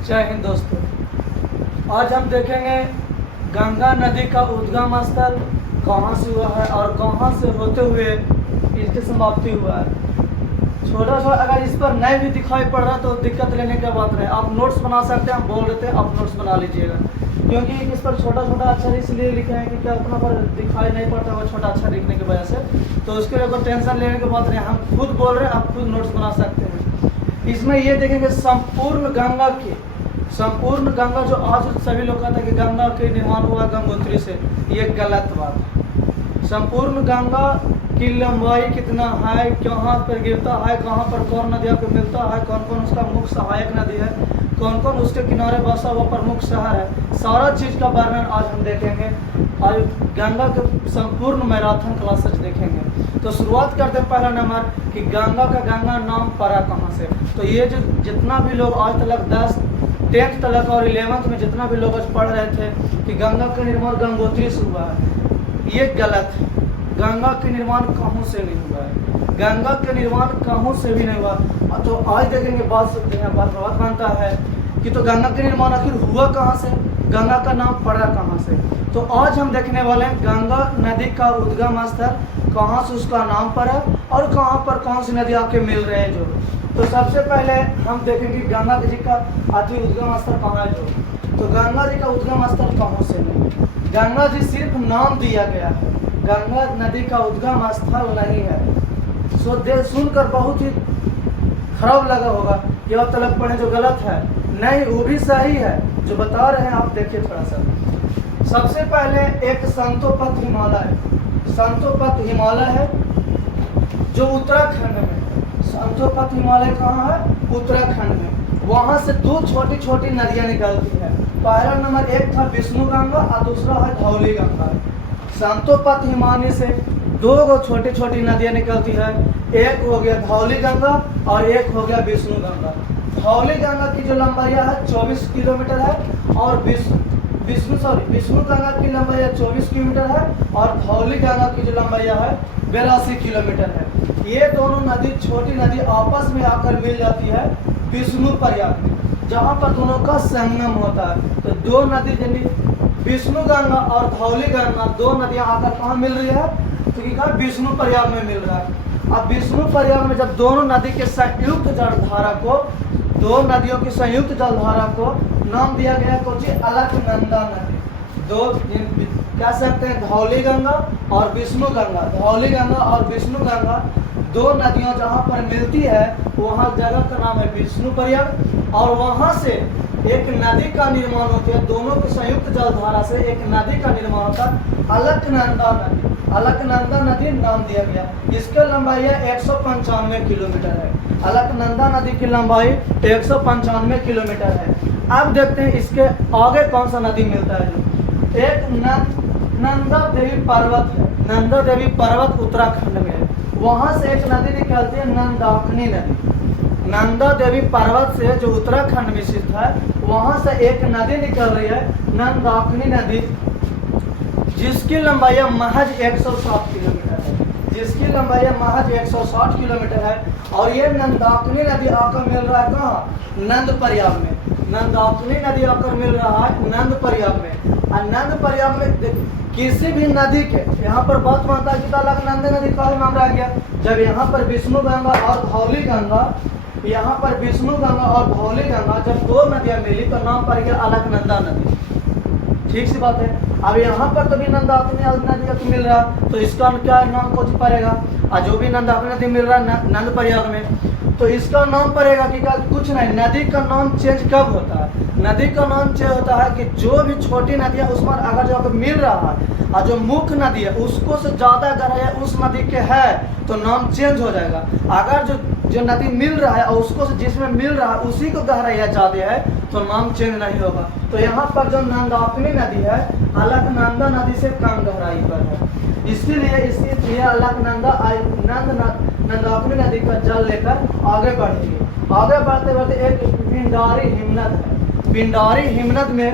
जय हिंद दोस्तों। आज हम देखेंगे गंगा नदी का उद्गम स्थल कहाँ से हुआ है और कहाँ से होते हुए इसकी समाप्ति हुआ है। छोटा सा अगर इस पर नहीं भी दिखाई पड़ रहा तो दिक्कत लेने की बात नहीं, आप नोट्स बना सकते हैं। हम बोल देते हैं, आप नोट्स बना लीजिएगा, क्योंकि इस पर छोटा छोटा अक्षर इसलिए लिखे हैं कि क्या उतना पर दिखाई नहीं पड़ता वो छोटा अक्षर लिखने की वजह से, तो उसके लिए कोई टेंशन लेने की बात नहीं। हम खुद बोल रहे हैं, आप खुद नोट्स बना सकते हैं। इसमें ये देखेंगे संपूर्ण गंगा जो आज सभी लोग कहते हैं कि गंगा के निर्माण हुआ गंगोत्री से, ये गलत बात है। संपूर्ण गंगा की लंबाई कितना है, कहाँ पर गिरता है, कहाँ पर कौन नदियों को मिलता है, कौन कौन उसका मुख्य सहायक नदी है, कौन कौन उसके किनारे बसा हुआ प्रमुख शहर है, सारा चीज़ का वर्णन आज हम देखेंगे। आज गंगा के संपूर्ण मैराथन क्लासेस देखेंगे। तो शुरुआत करते हैं पहला नंबर कि गंगा का गंगा नाम पड़ा कहाँ से। तो ये जो जितना भी लोग आज तक 10th तक और 11th में जितना भी लोग आज पढ़ रहे थे कि गंगा का निर्माण गंगोत्री से हुआ है, ये गलत है। गंगा के निर्माण कहाँ से नहीं हुआ है, गंगा के निर्माण कहाँ से भी नहीं हुआ। तो आज देखेंगे बात बनता है कि तो गंगा के निर्माण आखिर हुआ कहाँ से, गंगा का नाम पड़ा कहाँ से। तो आज हम देखने वाले हैं गंगा नदी का उद्गम स्थल, कहाँ से उसका नाम पड़ा और कहाँ पर कौन सी नदी आके मिल रहे हैं जो। तो सबसे पहले हम देखेंगे गंगा जी का उद्गम स्थल कहाँ है जो। तो गंगा जी का उद्गम स्थल कहाँ से नहीं, गंगा जी सिर्फ नाम दिया गया है, गंगा नदी का उद्गम स्थल नहीं है। सुनकर बहुत ही खराब लगा होगा कि अब तलक पढ़े जो गलत है, नहीं वो भी सही है जो बता रहे हैं। आप देखिए थोड़ा सा, सबसे पहले एक संतोपत हिमालय है जो उत्तराखंड में। संतोपत हिमालय कहाँ है? उत्तराखंड में। वहाँ से दो छोटी छोटी नदियाँ निकलती है। पहला नंबर एक था विष्णु गंगा और दूसरा है धौली गंगा। संतोपत हिमालय से दो छोटी छोटी नदियाँ निकलती है, एक हो गया धौली गंगा और एक हो गया विष्णु गंगा। धौली गंगा की जो लंबाई है 24 किलोमीटर है और विष्णु गंगा की लंबाई 24 किलोमीटर है और धौली गंगा की जो लंबाई है 82 किलोमीटर है। ये दोनों नदी छोटी नदी आपस में आकर मिल जाती है विष्णु पर्याय में, जहाँ पर दोनों का संगम होता है। तो दो नदी विष्णु गंगा और धौली गंगा दो नदियाँ आकर कहाँ मिल रही है, तो क्या विष्णु प्रयाग में मिल रहा है। अब विष्णु प्रयाग में जब दोनों नदी के संयुक्त जलधारा को, दो नदियों की संयुक्त जलधारा को नाम दिया गया कुछ अलकनंदा नदी। दो कह सकते हैं धौली गंगा और विष्णु गंगा। धौली गंगा और विष्णु गंगा दो नदियां जहां पर मिलती है वहां जगह का नाम है विष्णु प्रयाग, और वहां से एक नदी का निर्माण होता है। दोनों की संयुक्त जलधारा से एक नदी का निर्माण होता है अलकनंदा नदी। अलकनंदा नदी नाम दिया गया। इसकी लंबाई 195 किलोमीटर है। अलकनंदा नदी की लंबाई 195 किलोमीटर है। अब देखते हैं इसके आगे कौन सा नदी मिलता है। एक नंदा देवी पर्वत है। नंदा देवी पर्वत उत्तराखंड में है। वहाँ से एक नदी निकलती है नंदाकिनी नदी। नंदा देवी पर्वत से जो उत्तराखंड में स्थित है वहाँ से एक नदी निकल रही है नंदाकिनी नदी, जिसकी लंबाई महज 160 किलोमीटर है। जिसकी लंबाई महज 160 किलोमीटर है। और ये नंदाकिनी नदी आकर मिल रहा है कहाँ? नंद प्रयाग में। नंदाकिनी नदी आकर मिल रहा है नंद प्रयाग में। और नंद प्रयाग में किसी भी नदी के यहाँ पर बात मानता है कि अलकनंदा नदी का नाम रह गया। जब यहाँ पर विष्णु गंगा और धौली गंगा, यहाँ पर विष्णु गंगा और धौली गंगा जब दो नदियाँ मिली तो नाम पड़ गया अलकनंदा नदी। ठीक सी बात है। अब यहाँ पर तो भी नंदाकिनी नदी का मिल रहा, तो इसका क्या नाम कुछ पड़ेगा? और जो भी नंदाकिनी नदी मिल रहा है नंद प्रयाग में, तो इसका नाम पड़ेगा कि कुछ नहीं। नदी का नाम चेंज कब होता है? नदी का नाम चेंज होता है कि जो भी छोटी नदी है उसमें अगर जो मिल रहा है और जो मुख्य नदी है उसको से ज़्यादा गहराई उस नदी के है तो नाम चेंज हो जाएगा। अगर जो नदी मिल रहा है और उसको से जिसमें मिल रहा है उसी को गहराई ज़्यादा है तो नाम चेंज नहीं होगा। तो यहाँ पर जो नंदाकिनी नदी है अलकनंदा नदी से कम गहराई पर है, इसीलिए अलकनंदा नंदाकिनी नदी का जल लेकर आगे बढ़ेगी। आगे बढ़ते बढ़ते एक पिंडारी हिमनद है। पिंडारी हिमनद में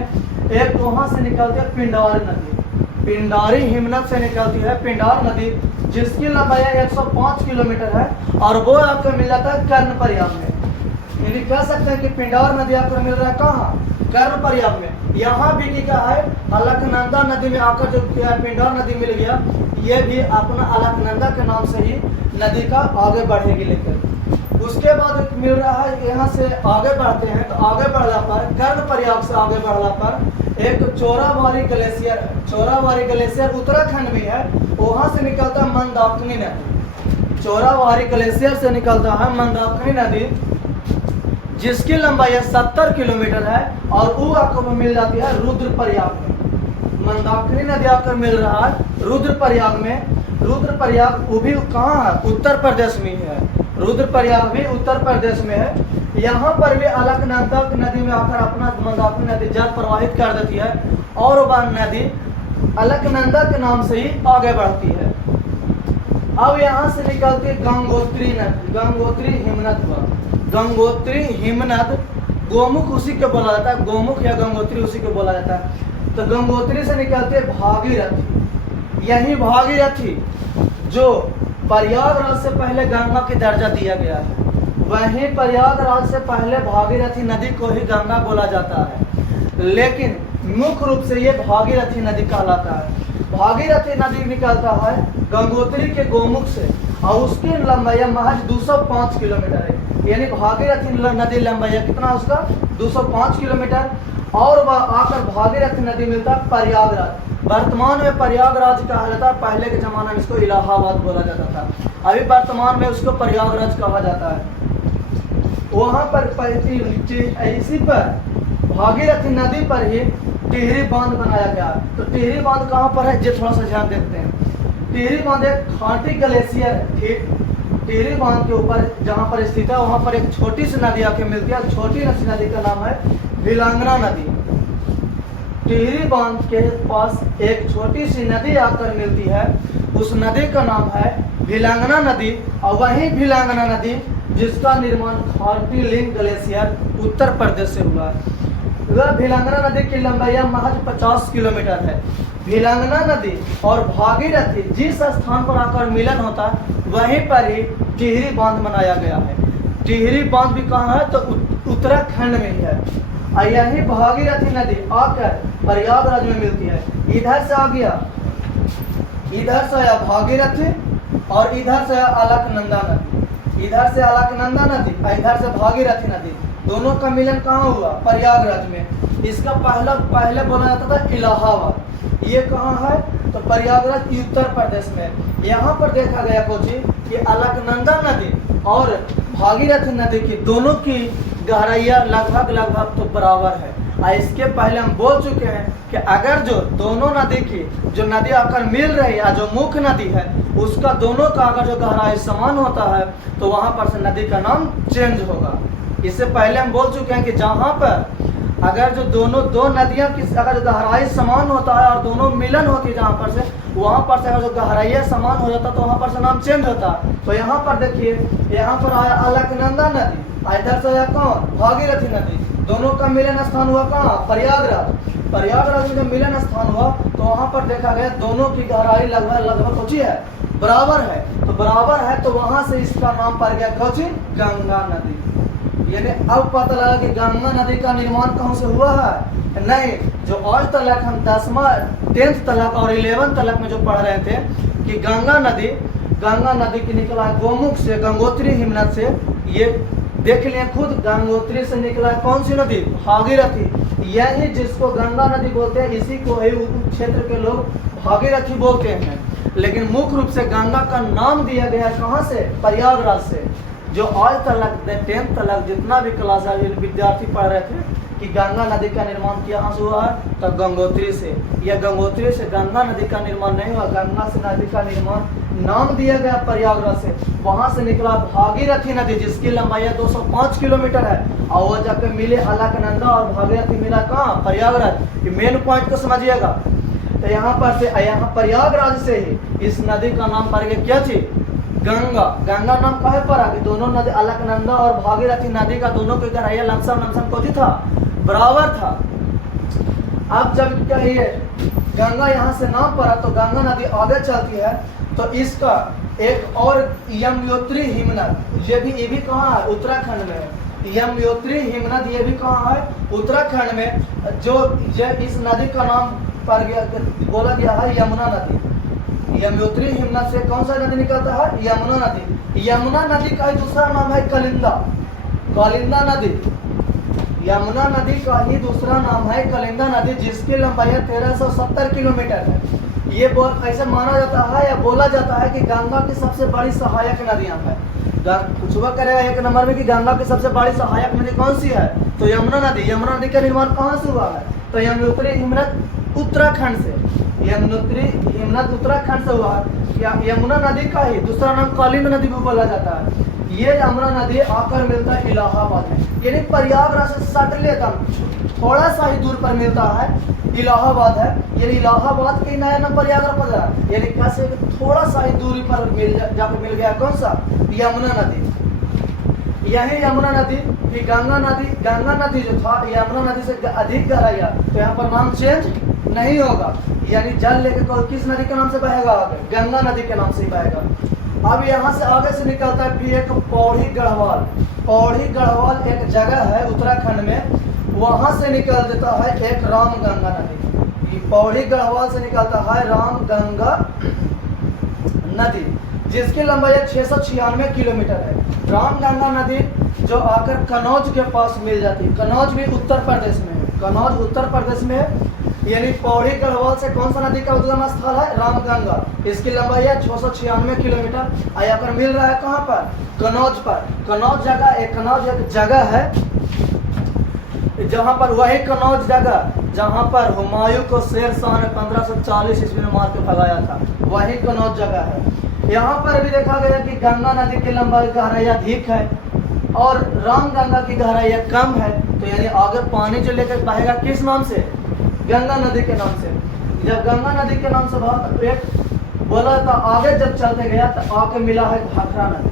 एक वहाँ से निकलती है पिंडार नदी। पिंडारी हिमनद से निकलती है पिंडार नदी, जिसकी लंबाई 105 किलोमीटर है और वो आपको मिल जाता है कर्ण प्रयाग में। यानी कह सकते हैं कि पिंडौर नदी आकर मिल रहा है कहाँ, कर्ण पर्याय में। यहाँ भी कि क्या है, अलकनंदा नदी में आकर जो क्या है पिंडौर नदी मिल गया, ये भी अपना अलकनंदा के नाम से ही नदी का आगे बढ़ेगी लेकर। उसके बाद मिल रहा है, यहाँ से आगे बढ़ते हैं तो आगे बढ़ने पर कर्ण पर्याय से आगे बढ़ने पर एक चोराबाड़ी ग्लेशियर है। चोराबाड़ी ग्लेशियर उत्तराखंड में है, वहाँ से निकलता है मंदाकिनी नदी। चोराबाड़ी ग्लेशियर से निकलता है मंदाकिनी नदी, जिसकी लंबाई 70 किलोमीटर है और वो आपको मिल जाती है रुद्रप्रयाग में। मंदाकिनी नदी आकर मिल रहा है रुद्रप्रयाग में। रुद्रप्रयाग वो भी कहाँ है, उत्तर प्रदेश में है। रुद्रप्रयाग भी उत्तर प्रदेश में है। यहाँ पर भी अलकनंदा नदी में आकर अपना मंदाकिनी नदी जल प्रवाहित कर देती है और वह नदी अलकनंदा के नाम से ही आगे बढ़ती है। अब यहाँ से निकलती गंगोत्री नदी, गंगोत्री हिमनद। गंगोत्री हिमनद गोमुख उसी को बोला जाता है, गोमुख या गंगोत्री उसी को बोला जाता है। तो गंगोत्री से निकलते भागीरथी। यही भागीरथी जो प्रयागराज से पहले गंगा की दर्जा दिया गया है, वहीं प्रयागराज से पहले भागीरथी नदी को ही गंगा बोला जाता है, लेकिन मुख्य रूप से ये भागीरथी नदी कहलाता है। भागीरथी नदी निकलता है गंगोत्री के गोमुख से और उसकी लंबाई महज 205 किलोमीटर है। यानी भागीरथी नदी लंबाई कितना उसका 205 किलोमीटर। और वह आकर भागीरथी नदी मिलता है प्रयागराज। वर्तमान में प्रयागराज कहा जाता है, पहले के जमाने में इसको इलाहाबाद बोला जाता था, अभी वर्तमान में उसको प्रयागराज कहा जाता है। वहाँ पर इसी पर भागीरथी नदी पर ही टिहरी बांध बनाया गया है। तो टिहरी बांध कहाँ पर है, ये थोड़ा सा ध्यान देखते हैं। टिहरी बांध एक खाटी ग्लेशियर है, ठीक। टिहरी बांध के ऊपर जहाँ पर स्थित है वहाँ पर एक छोटी सी नदी आके मिलती है। छोटी सी नदी का नाम है भिलांगना नदी। टिहरी बांध के पास एक छोटी सी नदी आकर मिलती है, उस नदी का नाम है भिलांगना नदी। और वही भिलांगना नदी जिसका निर्माण खाटी लिंग ग्लेशियर उत्तर प्रदेश से हुआ है। वह भिलांगना नदी की लंबाई महज 50 किलोमीटर है। भिलांगना नदी और भागीरथी जिस स्थान पर आकर मिलन होता है वहीं पर ही टिहरी बांध बनाया गया है। टिहरी बांध भी कहाँ है, तो उत्तराखंड में ही है। और यही भागीरथी नदी आकर प्रयागराज में मिलती है। इधर से आ गया, इधर से आया भागीरथी और इधर से आया अलकनंदा नदी। इधर से अलकनंदा नदी और इधर से भागीरथी नदी, दोनों का मिलन कहाँ हुआ, प्रयागराज में। इसका पहले बोला जाता था इलाहाबाद। ये कहाँ है, तो प्रयागराज उत्तर प्रदेश में। यहाँ पर देखा गया कोची कि अलकनंदा नदी और भागीरथी नदी की दोनों की गहराइयाँ लगभग तो बराबर है। और इसके पहले हम बोल चुके हैं कि अगर जो दोनों नदी की जो नदी आकर मिल रही है, जो मुख्य नदी है, उसका दोनों का अगर जो गहराई समान होता है तो वहाँ पर से नदी का नाम चेंज होगा। इससे पहले हम बोल चुके हैं कि जहाँ पर अगर जो दो नदियाँ की अगर जो गहराई समान होता है और दोनों मिलन होती है जहाँ पर से, वहाँ पर से अगर जो गहराइयाँ समान हो जाता तो वहाँ पर से नाम चेंज होता। तो यहाँ पर देखिए, यहाँ पर आया अलकनंदा नदी, इधर से आया कौन, भागीरथी नदी। दोनों का मिलन स्थान हुआ कहाँ, प्रयागराज। प्रयागराज में जब मिलन स्थान हुआ तो वहाँ पर देखा गया दोनों की गहराई लगभग ऊँची है, बराबर है। तो बराबर है तो वहाँ से इसका नाम पड़ गया कौची, गंगा नदी। यानी अब पता लगा कि गंगा नदी का निर्माण कहाँ से हुआ है। नहीं, जो आज तक हम 10th तक और 11th तक में जो पढ़ रहे थे कि गंगा नदी की निकला है गोमुख से, गंगोत्री हिमनद से। ये देख लिए खुद, गंगोत्री से निकला है कौन सी नदी, भागीरथी। यही जिसको गंगा नदी बोलते हैं, इसी को ही क्षेत्र के लोग भागीरथी बोलते हैं। लेकिन मुख्य रूप से गंगा का नाम दिया गया कहाँ से, प्रयागराज से। जो आज तक 10th तक जितना भी क्लास विद्यार्थी पढ़ रहे थे कि गंगा नदी का निर्माण कहाँ से हुआ है, तो गंगोत्री से। या गंगोत्री से गंगा नदी का निर्माण नहीं हुआ, गंगा से नदी का निर्माण नाम दिया गया प्रयागराज से। वहाँ से निकला भागीरथी नदी जिसकी लंबाई 205 किलोमीटर है। और वो जाकर मिले अलकनंदा और भागीरथी मिला कहाँ, प्रयागराज। मेन पॉइंट को समझिएगा। तो यहाँ पर से यहाँ प्रयागराज से ही इस नदी का नाम पड़ गया क्या चीज, गंगा। गंगा नाम काहे पड़ा कि दोनों नदी अलकनंदा और भागीरथी नदी का दोनों की गहराई लमसम कोची था, बराबर था। अब जब कहिए गंगा यहाँ से नाम पड़ा तो गंगा नदी आगे चलती है तो इसका एक और यमुनोत्री हिमनद, ये भी कहाँ है, उत्तराखंड में है। यमुनोत्री हिमनद ये भी कहाँ है? उत्तराखंड में। जो इस नदी का नाम बोला गया है यमुना नदी। यमुनोत्री हिमनद से कौन सा नदी निकलता है? यमुना नदी। यमुना नदी का दूसरा नाम है कलिंदा। कलिंदा नदी, यमुना नदी का ही दूसरा नाम है कलिंदा नदी, जिसकी लंबाई 1370 किलोमीटर है। ये ऐसा माना जाता है या बोला जाता है कि गंगा की सबसे बड़ी सहायक नदियां है। पूछवा करेगा एक नंबर में कि गंगा की सबसे बड़ी सहायक नदी कौन सी है? तो यमुना नदी। यमुना नदी का निर्माण कहाँ से हुआ है? तो यमुनोत्री हिमनद उत्तराखंड से। यमुनोत्री हिमनद उत्तराखंड से हुआ है। यमुना नदी का ही दूसरा नाम कालिंद नदी भी बोला जाता है। ये यमुना नदी आकर मिलता है इलाहाबाद में, यानी प्रयागराज से सटले थोड़ा सा ही दूर पर मिलता है इलाहाबाद है। यानी इलाहाबाद के नया नाम प्रयागराज पड़ रहा है, यानी कैसे थोड़ा सा ही दूरी पर जाकर मिल गया कौन सा? यमुना नदी। यही यमुना नदी ही गंगा नदी जो था यमुना नदी से अधिक गहराया, तो यहाँ पर नाम चेंज नहीं होगा। यानी जल लेकर किस नदी के नाम से बहेगा? गंगा नदी के नाम से ही बहेगा। अब यहाँ से आगे से निकलता है फिर एक पौड़ी गढ़वाल। पौड़ी गढ़वाल एक जगह है उत्तराखंड में, वहां से निकल देता है एक रामगंगा नदी। पौड़ी गढ़वाल से निकलता है रामगंगा नदी, जिसकी लंबाई 696 किलोमीटर है। रामगंगा नदी जो आकर कनौज के पास मिल जाती है। कनौज भी उत्तर प्रदेश में है। कनौज उत्तर प्रदेश में है। यानी पौड़ी गढ़वाल से कौन सा नदी का उद्गम स्थल है? रामगंगा। इसकी लंबाई है 696 किलोमीटर। आकर मिल रहा है कहाँ पर? कनौज पर। कनौज एक जगह है जहाँ पर वही कनौज जगह जहाँ पर हुमायूं को शेर शाह ने 1540 ईस्वी में मार के भगाया था, वही कनौज जगह है। यहाँ पर भी देखा गया कि गंगा नदी की लंबाई गहराई अधिक है और रामगंगा की गहराई कम है। तो यानी आगे पानी जो लेकर बहेगा किस नाम से? गंगा नदी के नाम से। जब गंगा नदी के नाम से एक बोला था, आगे जब चलते गया तो आके मिला है घाघरा नदी।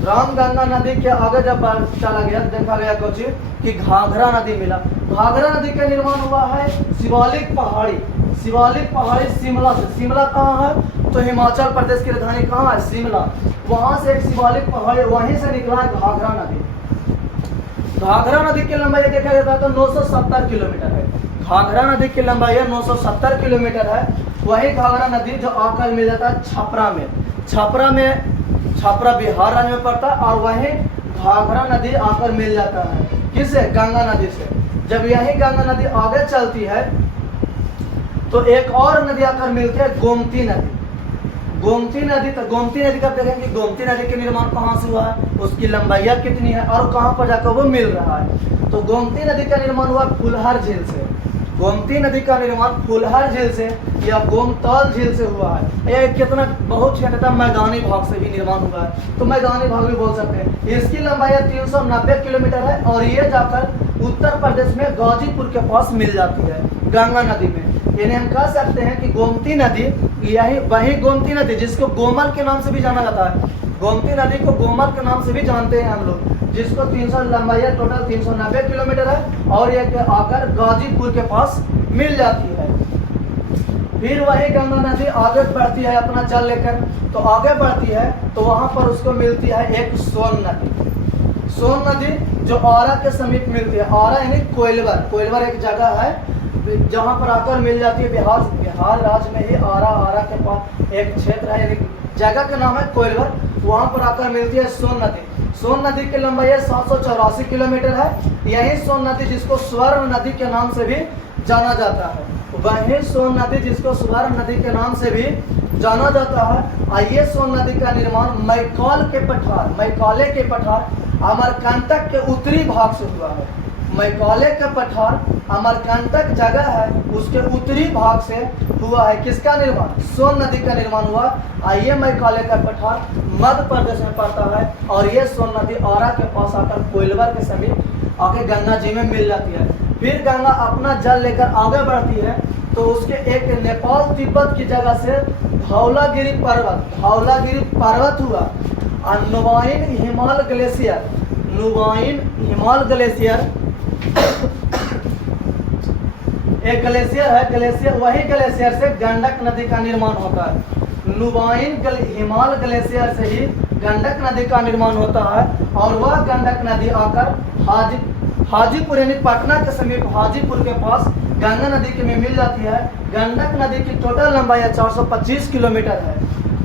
रामगंगा नदी के आगे जब चला गया देखा गया कुछ कि घाघरा नदी मिला। घाघरा नदी का निर्माण हुआ है शिवालिक पहाड़ी। शिवालिक पहाड़ी शिमला से। शिमला कहाँ है? तो हिमाचल प्रदेश की राजधानी कहाँ है? शिमला। वहां से एक शिवालिक पहाड़ी, वहीं से निकला है घाघरा नदी। घाघरा नदी की लंबाई देखा जाता है तो 970 किलोमीटर है। घाघरा नदी की लंबाई 970 किलोमीटर है। वही घाघरा नदी जो आकर मिल जाता है छपरा में। छपरा बिहार राज्य में पड़ता है और वही घाघरा नदी आकर मिल जाता है किससे? गंगा नदी से। जब यही गंगा नदी आगे चलती है तो एक और नदी आकर मिलती है गोमती नदी। गोमती नदी, तो गोमती नदी का देखेंगे गोमती नदी के निर्माण कहाँ से हुआ है, उसकी लंबाई कितनी है और कहाँ पर जाकर वो मिल रहा है। तो गोमती नदी का निर्माण हुआ फुलहर झील से। गोमती नदी का निर्माण फुलहर झील से या गोमताल झील से हुआ है। यह कितना बहुत क्षेत्र मैदानी भाग से भी निर्माण हुआ है, तो मैदानी भाग भी बोल सकते हैं। इसकी लंबाई 390 किलोमीटर है और ये जाकर उत्तर प्रदेश में गाजीपुर के पास मिल जाती है गंगा नदी में। यानी हम कह सकते हैं कि गोमती नदी यही वही गोमती नदी जिसको गोमल के नाम से भी जाना जाता है। गोमती नदी को गोमल के नाम से भी जानते हैं हम लोग, जिसको 300 लंबाई है, टोटल 390 किलोमीटर है और यह आकर गाजीपुर के पास मिल जाती है। फिर वही गंगा नदी आगे बढ़ती है अपना जल लेकर, तो आगे बढ़ती है तो वहां पर उसको मिलती है एक सोन नदी। सोन नदी जो आरा के समीप मिलती है। आरा यानी कोइलवर एक जगह है जहां पर आकर मिल जाती है। बिहार राज्य में ही आरा के पास एक क्षेत्र है, यानी जगह का नाम है कोइलवर। वहां पर आकर मिलती है सोन नदी। सोन नदी की लंबाई 784 किलोमीटर है। यही सोन नदी जिसको स्वर्ण नदी के नाम से भी जाना जाता है, वही सोन नदी जिसको स्वर्ण नदी के नाम से भी जाना जाता है। आइए सोन नदी का निर्माण मैकाले के पठार अमरकंटक के उत्तरी भाग से हुआ है। मैकाले का पठार अमरकंटक जगह है, उसके उत्तरी भाग से हुआ है किसका निर्माण? सोन नदी का निर्माण हुआ। आइए मैकाले का पठार मध्य प्रदेश में पड़ता है और ये सोन नदी आरा के पास आकर कोइलवर के समीप आके गंगा जी में मिल जाती है। फिर गंगा अपना जल लेकर आगे बढ़ती है तो उसके एक नेपाल तिब्बत की जगह से धौलागिरी पर्वत हुआ और नुवाइन हिमाल ग्लेशियर एक ग्लेशियर है। वही ग्लेशियर से गंडक नदी का निर्माण होता है। नुवाइन हिमाल ग्लेशियर से ही गंडक नदी का निर्माण होता है और वह गंडक नदी आकर हाजीपुर यानी पटना के समीप हाजीपुर के पास गंगा नदी के में मिल जाती है। गंडक नदी की टोटल लंबाई 425 किलोमीटर है।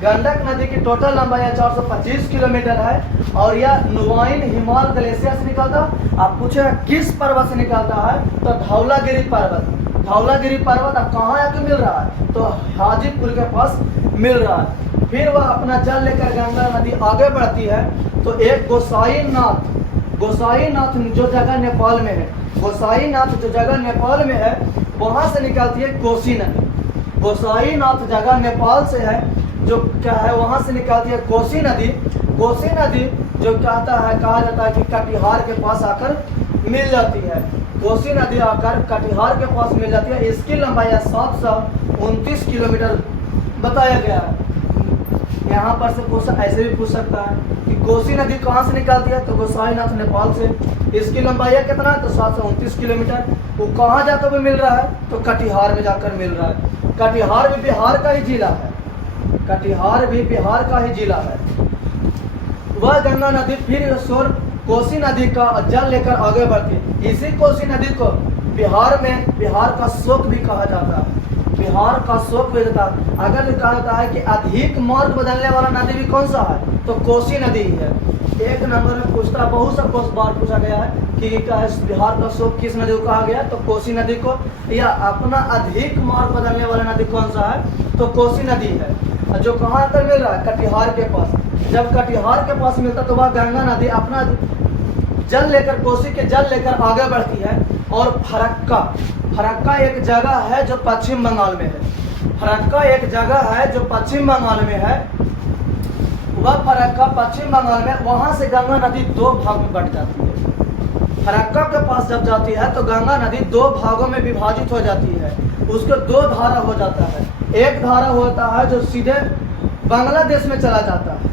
गंडक नदी की टोटल लंबाई 425 किलोमीटर है और यह नुवाइन हिमाल ग्लेशियर से निकलता। आप पूछे किस पर्वत से निकलता है, तो धौलागिरी पर्वत। धौलागिरी पर्वत अब कहाँ आके मिल रहा है, तो हाजीपुर के पास मिल रहा है। फिर वह अपना जल लेकर गंगा नदी आगे बढ़ती है तो एक गोसाईनाथ जो जगह नेपाल में है, गोसाईनाथ जो जगह नेपाल में है वहाँ से निकलती है कोसी नदी। गोसाईनाथ जगह नेपाल से है जो क्या है, वहाँ से निकलती है कोसी नदी। कोसी नदी जो कहा जाता है कि कटिहार के पास आकर मिल जाती है। कोसी नदी आकर कटिहार के पास मिल जाती है। इसकी लंबाई 729 किलोमीटर बताया गया है। यहाँ पर से क्वेश्चन ऐसे भी पूछ सकता है कि कोसी नदी कहाँ से निकलती है, तो गोसाईनाथ नेपाल से। इसकी लंबाई कितना है, तो 729 किलोमीटर। वो कहाँ जाकर भी मिल रहा है, तो कटिहार में जाकर मिल रहा है। कटिहार भी बिहार का ही जिला है। कटिहार भी बिहार का ही जिला है। वह गंगा नदी फिर कोसी नदी का जल लेकर आगे बढ़ती है। इसी कोसी नदी को बिहार का शोक भी कहा जाता है। बिहार का शोक भी जाता है। अगर कहा जाता है कि अधिक मार्ग बदलने वाला नदी भी कौन सा है, तो कोसी नदी ही है। एक नंबर में पूछता, बहुत सा बार पूछा गया है कि बिहार का शोक किस नदी को कहा गया, तो कोसी नदी को। या अपना अधिक मार्ग बदलने वाला नदी कौन सा है, तो कोसी नदी है। जो कहाँ पर मिल रहा है, कटिहार के पास। जब कटिहार के पास मिलता तो वह गंगा नदी अपना जल लेकर, कोसी के जल लेकर आगे बढ़ती है। और फरक्का एक जगह है जो पश्चिम बंगाल में है। फरक्का एक जगह है जो पश्चिम बंगाल में है। वह फरक्का पश्चिम बंगाल में, वहाँ से गंगा नदी दो भाग में बट जाती है। फरक्का के पास जब जाती है तो गंगा नदी दो भागों में विभाजित हो जाती है। उसको दो धारा हो जाता है। एक धारा होता है जो सीधे बांग्लादेश में चला जाता है।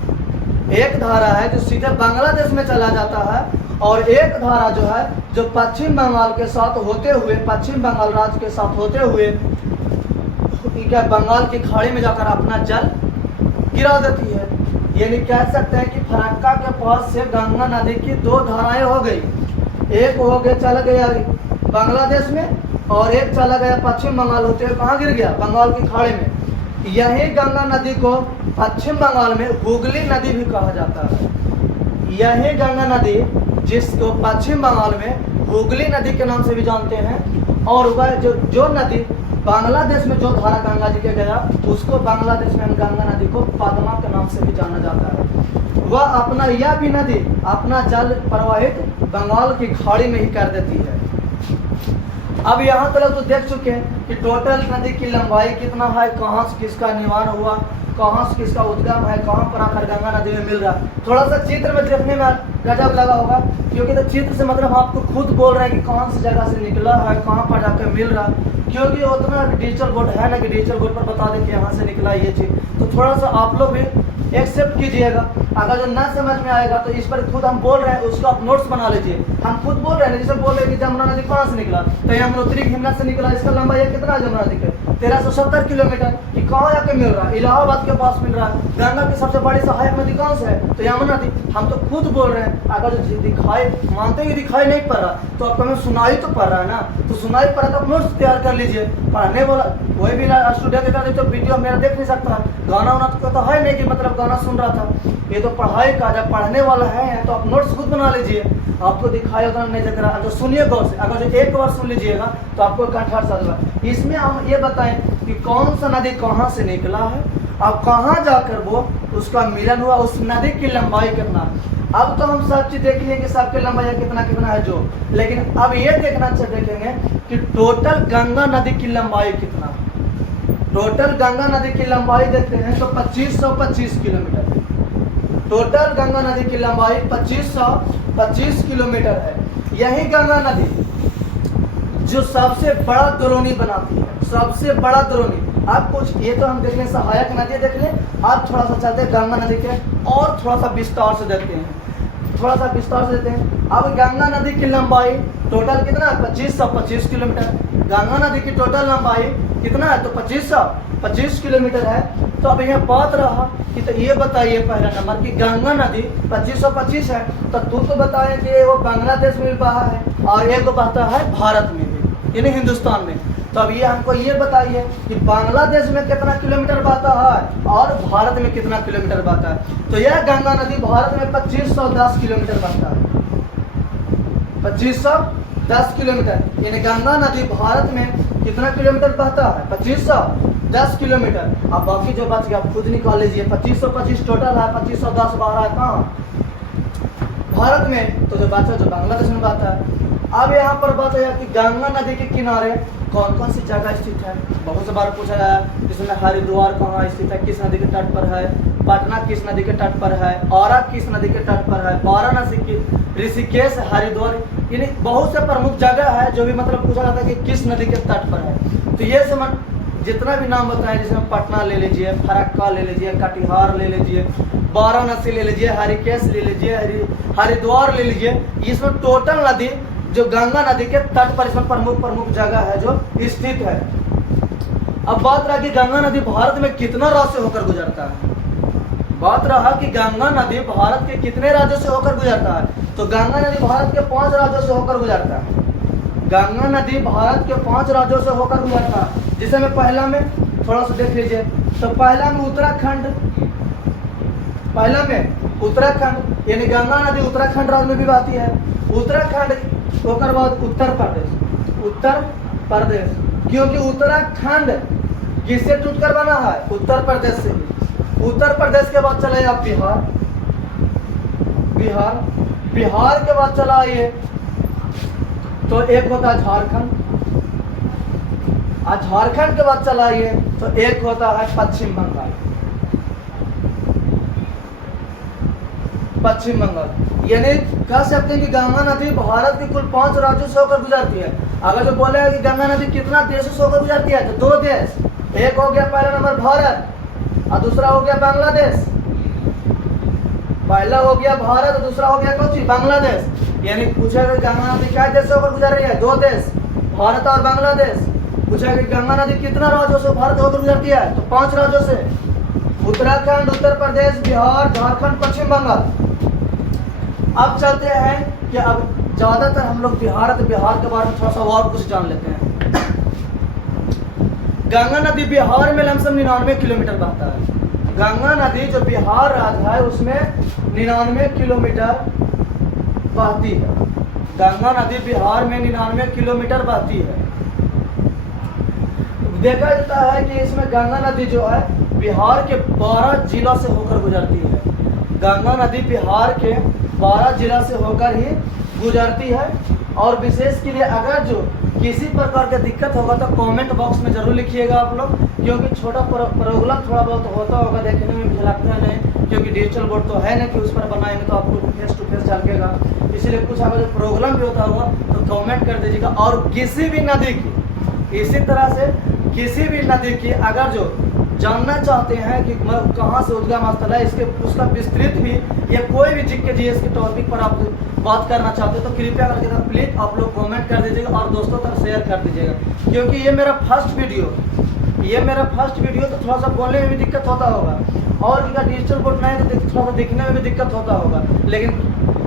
एक धारा है जो सीधे बांग्लादेश में चला जाता है और एक धारा जो है जो पश्चिम बंगाल के साथ होते हुए, पश्चिम बंगाल राज्य के साथ होते हुए क्या बंगाल की खाड़ी में जाकर अपना जल गिरा देती है। यानी कह सकते हैं कि फरक्का के पास से गंगा नदी की दो धाराएं हो गई। एक हो गया चला गया बांग्लादेश में और एक चला गया पश्चिम बंगाल होते हुए कहाँ गिर गया, बंगाल की खाड़ी में। यही गंगा नदी को पश्चिम बंगाल में हुगली नदी भी कहा जाता है। यही गंगा नदी जिसको पश्चिम बंगाल में हुगली नदी के नाम से भी जानते हैं। और वह जो नदी बांग्लादेश में जो धारा गंगा जी के गया, उसको बांग्लादेश में गंगा नदी को पद्मा के नाम से भी जाना जाता है। वह अपना यह भी नदी अपना जल प्रवाहित बंगाल की खाड़ी में ही कर देती है। अब यहाँ तक तो देख चुके हैं कि टोटल नदी की लंबाई कितना है, कहाँ से किसका निर्माण हुआ, कहाँ से किसका उद्गम है, कहाँ पर आकर गंगा नदी में मिल रहा है। थोड़ा सा चित्र में देखने में गजब लगा होगा, क्योंकि तो चित्र से मतलब आपको खुद बोल रहे हैं कि कौन सी जगह से निकला है, कहाँ पर जाकर मिल रहा है। क्योंकि उतना डिजिटल बोर्ड है ना कि डिजिटल बोर्ड पर बता दें कि यहाँ से निकला ये चीज़, तो थोड़ा सा आप लोग भी एक्सेप्ट कीजिएगा। अगर जो ना समझ में आएगा तो इस पर खुद हम बोल रहे हैं, उसको आप नोट्स बना लीजिए। हम खुद बोल रहे हैं, जैसे बोल रहे हैं कि जमुना नदी कहाँ से निकला, तो यमुनोत्री हिमनद से निकला। इसका लंबाई कितना है जमुना नदी का, 1370 किलोमीटर। कि कहाँ जाके मिल रहा है, इलाहाबाद के पास मिल रहा है। गंगा की सबसे बड़ी सहायक नदी कौन सी है, तो यमुना नदी। हम तो खुद बोल रहे हैं। अगर जो दिखाई मानते ही दिखाई नहीं पड़ रहा तो आपको हमें सुनाई तो पड़ रहा है ना, तो सुनाई पड़ रहा तो आप नोट्स तैयार कर लीजिए। पढ़ने वाला कोई भी स्टूडेंट देता नहीं तो वीडियो मेरा देख नहीं सकता। गाना वाना तो है नहीं कि मतलब गाना सुन रहा था, ये तो पढ़ाई का जब पढ़ने वाला है तो आप नोट्स खुद बना लीजिए। आपको दिखाई उतना नहीं दिख रहा तो सुनिए गौर से। अगर जो एक बार सुन लीजिएगा तो आपको कंठार सा होगा। इसमें हम ये बताएं कि कौन सा नदी कहाँ से निकला है, अब कहाँ जाकर वो उसका मिलन हुआ, उस नदी की लंबाई कितना। अब तो हम सब चीज़ देख लिए कि सबके लंबाई कितना कितना है जो, लेकिन अब ये देखना देखेंगे कि टोटल गंगा नदी की लंबाई कितना है। टोटल गंगा नदी की लंबाई देखते हैं तो 2525 किलोमीटर। टोटल गंगा नदी की लंबाई 2525 किलोमीटर है। यही गंगा नदी जो सबसे बड़ा द्रोणी बनाती है, सबसे बड़ा द्रोणी। अब कुछ ये तो हम देख लें सहायक नदी देख लें। अब थोड़ा सा चलते हैं गंगा नदी के और थोड़ा सा विस्तार से देखते हैं, थोड़ा सा विस्तार से देते हैं। अब गंगा नदी की लंबाई टोटल कितना है, 2525 किलोमीटर। गंगा नदी की टोटल लंबाई कितना है, तो 2525 किलोमीटर है। तो अब यह बात रहा कि तो ये बताइए पहला नंबर कि गंगा नदी 2525 है, तो तू तो बताए कि वो बांग्लादेश में भी बहा है और एक बहता है भारत में भी, यानी हिंदुस्तान में। तो अब ये हमको ये बताइए कि बांग्लादेश में कितना किलोमीटर बहता है और भारत में कितना किलोमीटर बहता है। तो यह गंगा नदी भारत में 2510 किलोमीटर बहता है, 2510 किलोमीटर, यानी गंगा नदी भारत में कितना किलोमीटर बहता है, 2510 किलोमीटर। अब बाकी जो बच गया आप खुद निकाल लीजिए, 2525 टोटल है, 2510 बह रहा है कहाँ, भारत में, तो जो बचा जो बांग्लादेश में बहता है। अब यहाँ पर बात है कि गंगा नदी के किनारे कौन कौन सी जगह स्थित है। बहुत से बार पूछा गया जिसमें हरिद्वार कहाँ स्थित है, किस नदी के तट पर है, पटना किस नदी के तट पर है, औरा किस नदी के तट पर है, वाराणसी की, ऋषिकेश, हरिद्वार, यानी बहुत से प्रमुख जगह है जो भी मतलब पूछा जाता है कि किस नदी के तट पर है। तो ये समझ जितना भी नाम बताए, जिसमें पटना ले लीजिए, फरक्का ले लीजिए, कटिहार ले लीजिए, वाराणसी ले लीजिए, हरिकेश ले लीजिए, हरिद्वार ले लीजिए, इसमें टोटल नदी जो गंगा नदी के तट पर इसमें प्रमुख जगह है जो स्थित है। अब बात रहा कि गंगा नदी भारत में कितना राज्य से होकर गुजरता है। बात रहा कि गंगा नदी भारत के कितने राज्यों से होकर गुजरता है। तो गंगा नदी भारत के 5 राज्यों से होकर गुजरता है। गंगा नदी भारत के 5 राज्यों से होकर गुजरता है, जिसे मैं पहला में थोड़ा सा देख लीजिए। तो पहला में उत्तराखंड, यानी गंगा नदी उत्तराखंड राज्य में भी बहती है। उत्तराखंड होकर बाद उत्तर प्रदेश, क्योंकि उत्तराखंड किससे टूटकर बना है, उत्तर प्रदेश से ही। उत्तर प्रदेश के बाद चले आप बिहार के बाद चला आइए तो एक होता है झारखंड, और झारखंड के बाद चला आइए तो एक होता है पश्चिम बंगाल। यानी कह सकते हैं कि गंगा नदी भारत के कुल 5 राज्यों से होकर गुजरती है। अगर जो बोले कि गंगा नदी कितना देशों से होकर गुजरती है, तो 2 देश, एक हो गया पहला नंबर भारत और दूसरा हो गया बांग्लादेश। पहला हो गया भारत और दूसरा हो गया कौन, बांग्लादेश। यानी पूछा कि गंगा नदी क्या देश से होकर गुजर रही है, 2 देश, भारत और बांग्लादेश। पूछा कि गंगा नदी कितना राज्यों से भारत होकर गुजरती है, तो 5 राज्यों से, उत्तराखंड, उत्तर प्रदेश, बिहार, झारखंड, पश्चिम बंगाल। अब चलते हैं कि अब ज्यादातर हम लोग बिहार के बारे में थोड़ा सा और कुछ जान लेते हैं। गंगा नदी बिहार में लमसम 99 किलोमीटर बहता है। गंगा नदी जो बिहार राज्य है उसमें 99 किलोमीटर बहती है। गंगा नदी बिहार में 99 किलोमीटर बहती है। देखा जाता है कि इसमें गंगा नदी जो है बिहार के 12 जिला से होकर गुजरती है। गंगा नदी बिहार के 12 जिला से होकर ही गुजरती है। और विशेष के लिए अगर जो किसी प्रकार का दिक्कत होगा तो कमेंट बॉक्स में जरूर लिखिएगा आप लोग, क्योंकि छोटा प्रॉब्लम थोड़ा बहुत होता होगा, देखने में मुझे लगता है नहीं, क्योंकि डिजिटल बोर्ड तो है नहीं कि उस पर बनाएंगे तो आपको फेस टू फेस झलकेगा। इसलिए कुछ अगर जो प्रॉब्लम भी होता होगा तो कमेंट कर दीजिएगा। और किसी भी नदी की, इसी तरह से किसी भी नदी की अगर जो जानना चाहते हैं कि कहाँ से उद्गम स्थल है, इसके उसका विस्तृत भी या कोई भी जीके जीएस के टॉपिक पर आप बात करना चाहते हो तो कृपया करके प्लीज आप लोग कमेंट कर दीजिएगा और दोस्तों तक शेयर कर दीजिएगा। क्योंकि ये मेरा फर्स्ट वीडियो तो थोड़ा सा बोलने में भी दिक्कत होता होगा और डिजिटल बोर्ड नहीं तो थोड़ा सा दिखने में भी दिक्कत होता होगा, लेकिन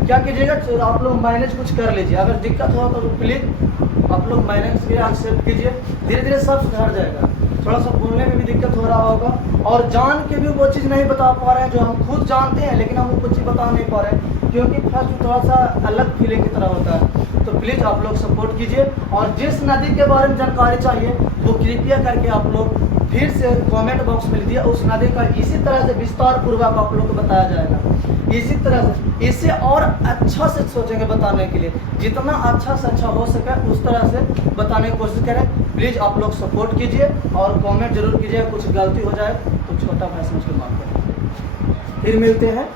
क्या कीजिएगा आप लोग मैनेज कुछ कर लीजिए। अगर दिक्कत हो तो प्लीज़ आप लोग मैनेज के एक्सेप्ट कीजिए, धीरे धीरे सब सुधर जाएगा। थोड़ा सा बोलने में भी दिक्कत हो रहा होगा और जान के भी वो चीज़ नहीं बता पा रहे हैं जो हम खुद जानते हैं, लेकिन हम वो कुछ चीज़ बता नहीं पा रहे हैं क्योंकि फर्स्ट थोड़ा सा अलग फीलिंग की तरह होता है। तो प्लीज़ आप लोग सपोर्ट कीजिए और जिस नदी के बारे में जानकारी चाहिए वो कृपया करके आप लोग फिर से कमेंट बॉक्स में लिखिए। उस नदी का इसी तरह से विस्तार पूर्वक आप लोग को बताया जाएगा। इसी तरह से इसे और अच्छा से सोचेंगे बताने के लिए, जितना अच्छा से अच्छा हो सके उस तरह से बताने की कोशिश करें। प्लीज़ आप लोग सपोर्ट कीजिए और कमेंट जरूर कीजिए। कुछ गलती हो जाए तो छोटा भाई समझ के माफ करें। फिर मिलते हैं।